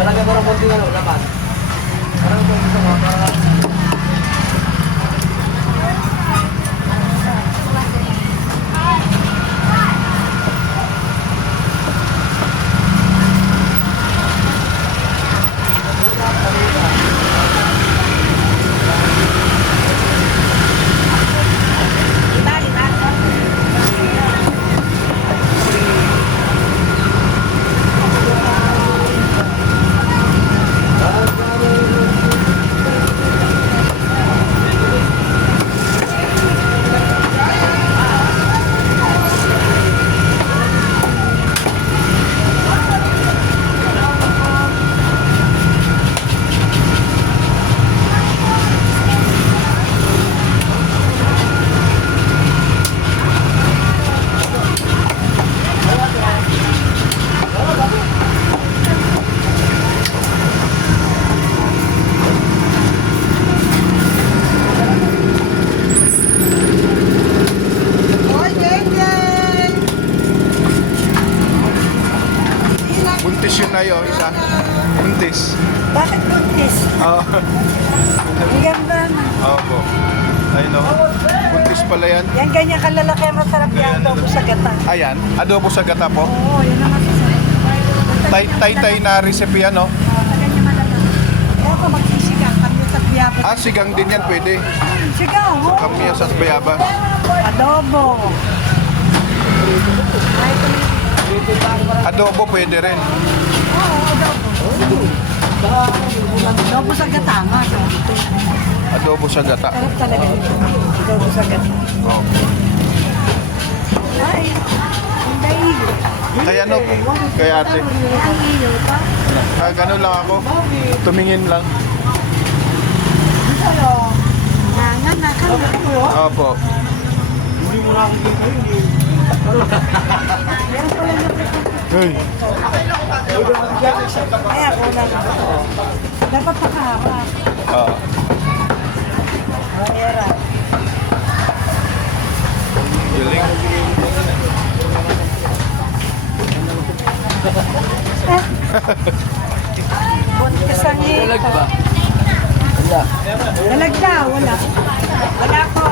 Talaga parang konti nga laman. Parang konti sa mga parang... Buntis yun na yun, isa. Buntis. Bakit buntis? Oo. Ang ganda na. Opo. Ayun o. Buntis pala yan. Yan ganyan kalalaki, masarap yan adobo sa gata. Ayan, adobo sa gata po. Oo, yan ang masasarap. Tay-tay na recipe yan, no? Ganyan malalaki. Kaya ako magsisigang kami sa Quiapo. Ah, sigang din yan, pwede. Sigang, oo. Kami sa bayabas. Adobo. Adobo pwede rin. Oo, adobo. Adobo sa gata nga. Adobo sa gata. Sarap talaga yun. Adobo sa gata. Okay. Ay, hindi. Kaya ano, kaya ate. Ang iyo pa. Gano'n lang ako. Tumingin lang. Pero, nangan. Opo. Hey. Ay, ako lang. Dapat pakaharap. Ah. Era. Galing. Buntis ang hito. Dalag ba? Dalag daw, wala. Wala ko.